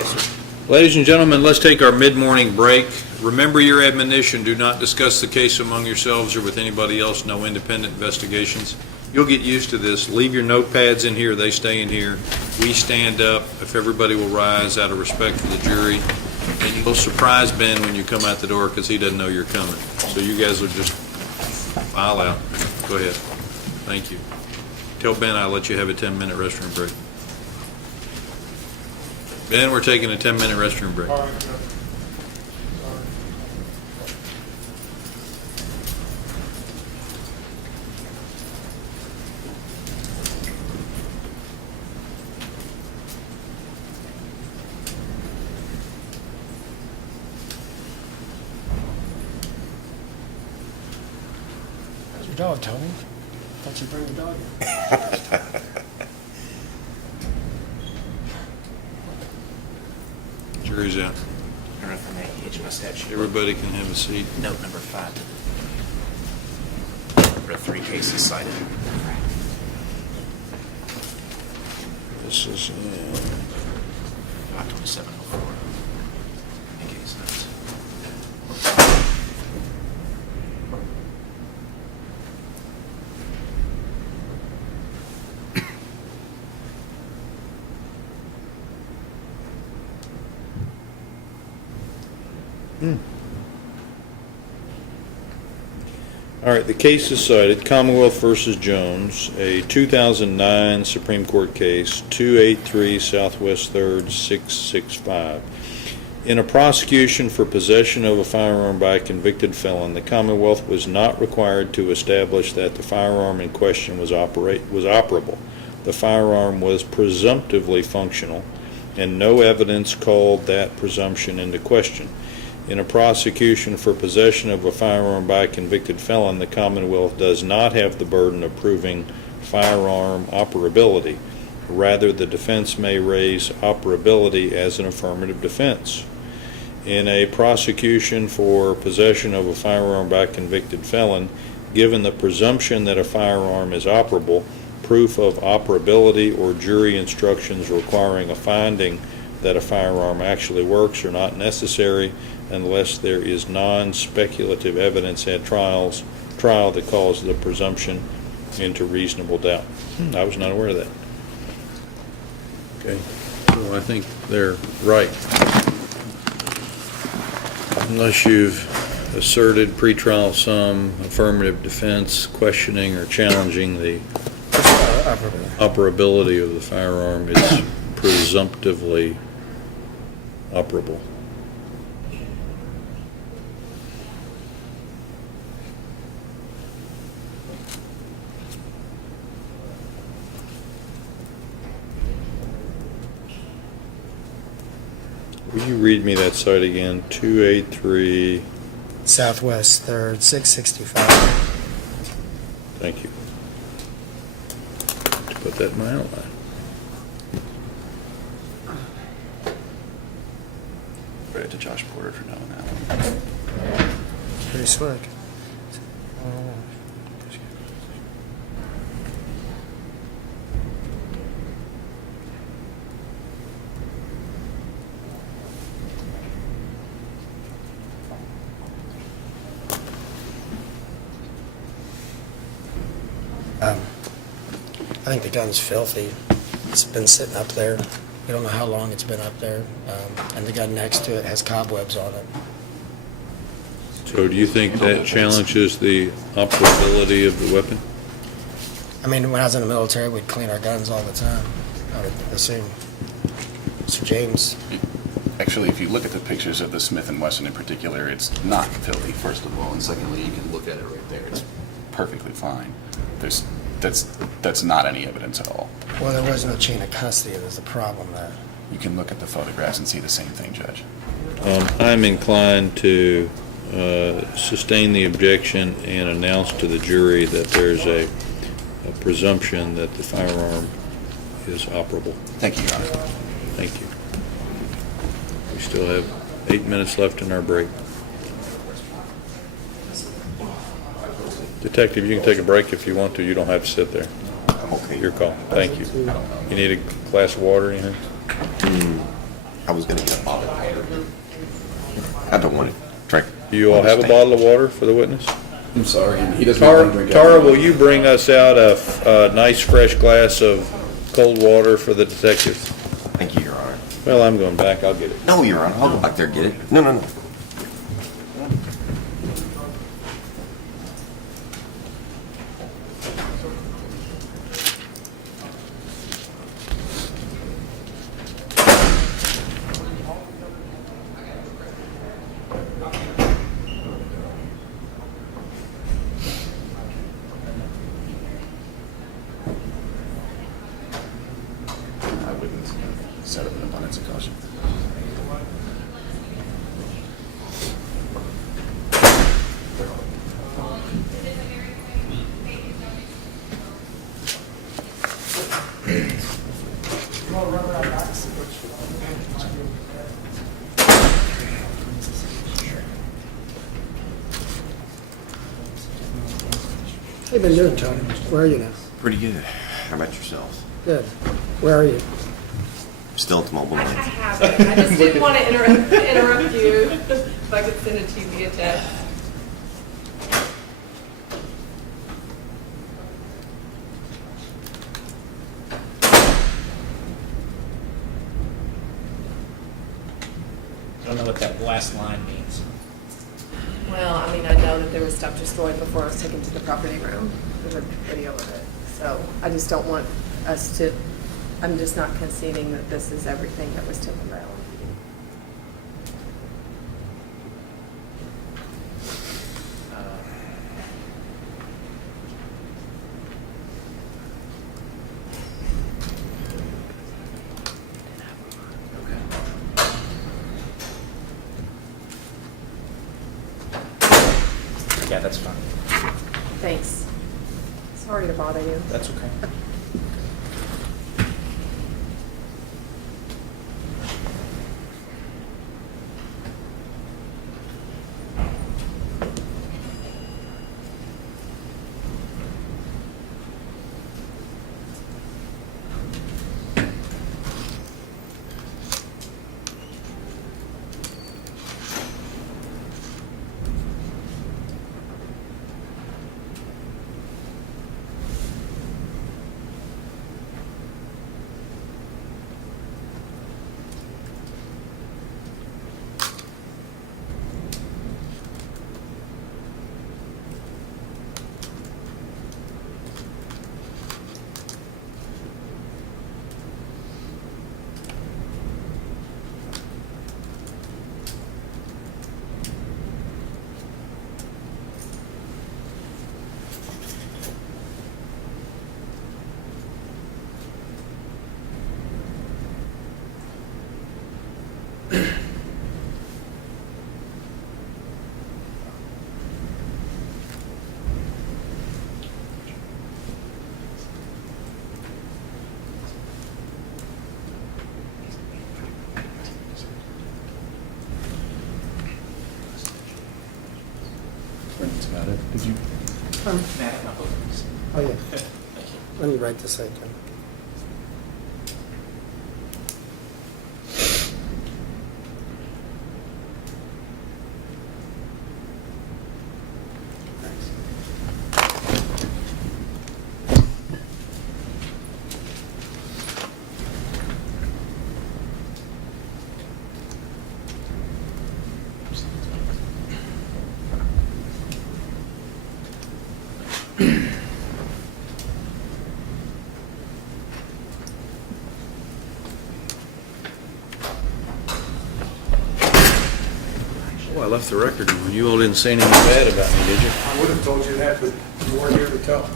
Yes, sir. Ladies and gentlemen, let's take our mid-morning break. Remember your admonition. Do not discuss the case among yourselves or with anybody else. No independent investigations. You'll get used to this. Leave your notepads in here. They stay in here. We stand up. If everybody will rise out of respect for the jury. And you'll surprise Ben when you come out the door because he doesn't know you're coming. So you guys will just file out. Go ahead. Thank you. Tell Ben I'll let you have a 10-minute restroom break. Ben, we're taking a 10-minute restroom break. All right, Judge. How's your dog, Tony? Thought you'd bring the dog in. Jury's out. I don't know if I may hitch my statute. Everybody can have a seat. Note number 5 to the 3 cases cited. This is 52704. In case notes. all right. The case is cited: Commonwealth versus Jones, a 2009 Supreme Court case, 283 Southwest 3rd 665. In a prosecution for possession of a firearm by a convicted felon, the Commonwealth was not required to establish that the firearm in question was operable. The firearm was presumptively functional, and no evidence called that presumption into question. In a prosecution for possession of a firearm by a convicted felon, the Commonwealth does not have the burden of proving firearm operability. Rather, the defense may raise operability as an affirmative defense. In a prosecution for possession of a firearm by a convicted felon, given the presumption that a firearm is operable, proof of operability or jury instructions requiring a finding that a firearm actually works are not necessary unless there is non-speculative evidence at trial that calls the presumption into reasonable doubt. I was not aware of that. Okay, so I think they're right. Unless you've asserted pretrial some affirmative defense questioning or challenging the operability of the firearm, it's presumptively operable. Will you read me that site again? 283. Southwest 3rd 665. Thank you. To put that in my outline. Credit to Josh Porter for knowing that one. Pretty slick. I think the gun's filthy. It's been sitting up there. We don't know how long it's been up there. And the gun next to it has cobwebs on it. So do you think that challenges the operability of the weapon? I mean, when I was in the military, we'd clean our guns all the time. I would assume. Mr. James. Actually, if you look at the pictures of the Smith & Wesson in particular, it's not filthy, first of all, and secondly, you can look at it right there. It's perfectly fine. That's not any evidence at all. Well, there was no chain of custody. There's the problem there. You can look at the photographs and see the same thing, Judge. I'm inclined to sustain the objection and announce to the jury that there's a presumption that the firearm is operable. Thank you, Your Honor. Thank you. We still have 8 minutes left in our break. Detective, you can take a break if you want to. You don't have to sit there. I'm okay. Your call. Thank you. You need a glass of water or anything? I was gonna get a bottle of water. I don't want to drink. Do you all have a bottle of water for the witness? I'm sorry, he doesn't want to drink. Tara, will you bring us out a nice fresh glass of cold water for the detective? Thank you, Your Honor. Well, I'm going back. I'll get it. No, Your Honor, I'll go back there and get it. No, no, no. I wouldn't set up an abundance of caution. How you been doing, Tony? Where are you now? Pretty good. How about yourself? Good. Where are you? Still at the mobile I lane. have it. I just didn't want to interrupt you. If I could send it to you via text. I don't know what that last line means. Well, I mean, I know that there was stuff destroyed before it was taken to the property room. There's a video of it. So I just don't want us to, I'm just not conceding that this is everything that was taken down. Yeah, that's fine. Thanks. Sorry to bother you. That's okay. That's about it. Did you? Matt, my book. Oh, yeah. Thank you. Let me write this out, Tony. Oh, I left the record on. You all didn't say anything bad about me, did you? I would have told you that, but you weren't here to tell.